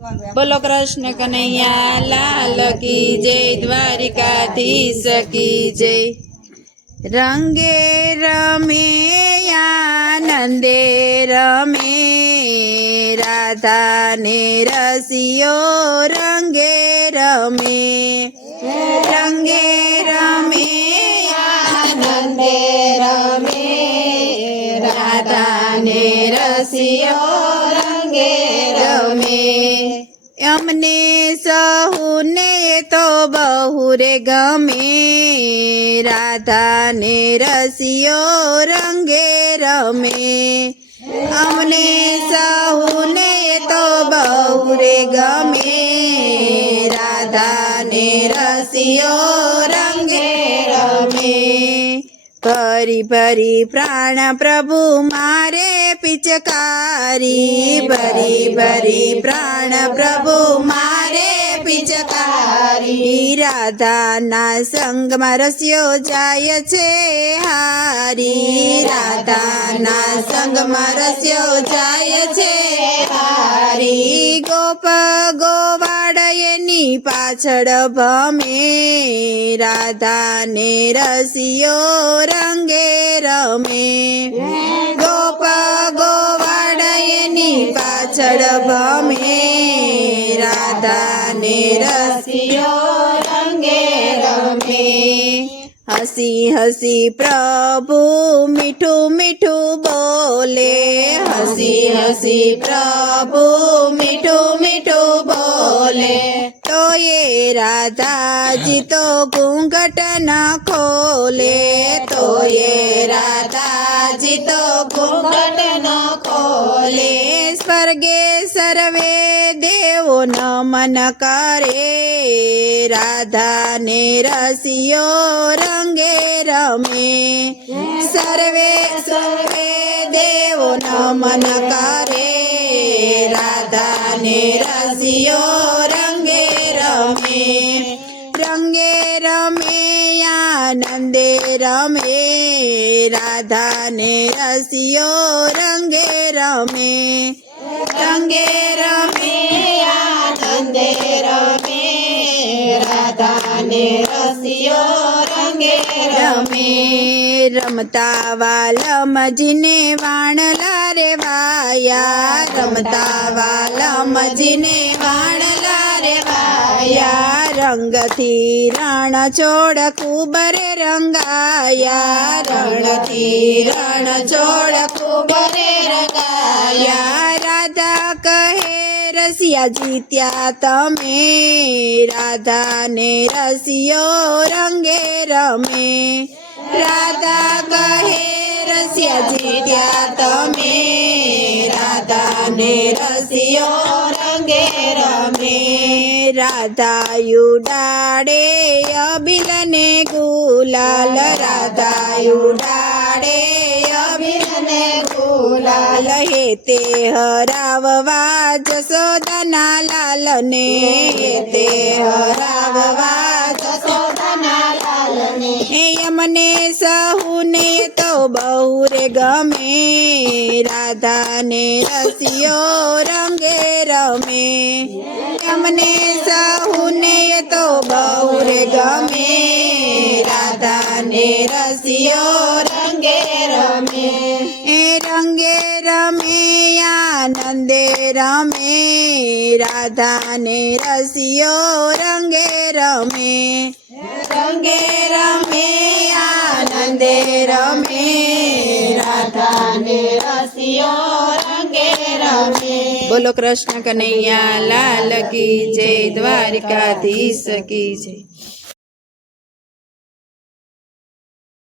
बोलो कृष्ण कन्हैया लाल की जय, द्वारिकाधीश की जय। रंगे रमे आनंदे रमे, राधा ने रसियो रंगे रमे। रंगे रमे आनंदे रमे, राधा ने रसियो रंगे रमे। अमने सहुने तो बहुरे गमे, राधा ने रसियो रंगे रमे। अमने सहुने तो बहुरे गमे, राधा ने रसियो रंगे रमे। भरी भरी प्राण प्रभु मारे पिचकारी, भरी भरी प्राण प्रभु मारे पिचकारी। राधा ना संग में रसियो जाय छे हारी, राधा ना संग में रसियो जाय छे हारी। गोप गोवाड़ एनी पाछळ भमे, राधा ने रसियो रंगे रमे। गोप गोवाड़ एनी पाछळ भमे, राधा ने रसियो रंगे रमे। हसी हसी प्रभु मीठू मीठू बोले, हसी हसी प्रभु मीठू मीठू बोले। तो ये राधा जी तो घूंघट न खोले, तो ये राधा जी तो घूंघट न खोले। स्वर्गे सर्वे देवो नमन करे, राधा ने रसियो रंगे रमे। सर्वे सर्वे देवो नमन करे, राधा ने रसियो रंगे रमे। रंगे रमे आनंदे रमे, राधा ने रसियो रंगे रमे। रंगे रमे आनंदे रमे, राधा ने रसियो रंगे रमे। रमता वालम जीने वाणला रे वाया, रमता वालम जीने वाणला रे वाया। रंग थी रण छोड़ कुबरे रंगाया, रण थी रण छोड़ कुबरे रंगाया। राधा कहे रसिया जीत्या तमे, राधा ने रसियो रंगे रमे। राधा कहे रसिया जीत्या तमे, राधा ने रसियो रंगे रमे। राधा उडाड़े अबिल ने गुलाल, राधा उडाड़े अबिल ने गुलाल। हेते हराववा जसोदना लाल ने, हेते हराववा जसोदना लाल ने। यमने सहुने तो बहुरे गमे, राधा ने रसियो रंगे रमे। यमने सहुने तो बहुरे गमे, राधा ने रसियो रंगे रमे। रंगे रमे आनंदे रमे, राधा ने रसियो रंगे रमे। रंगे रमे आनंदे रमे, राधा ने रसियो रंगे रमे। बोलो कृष्ण कन्हैया लाल की जय, द्वारिकाधीश की जय।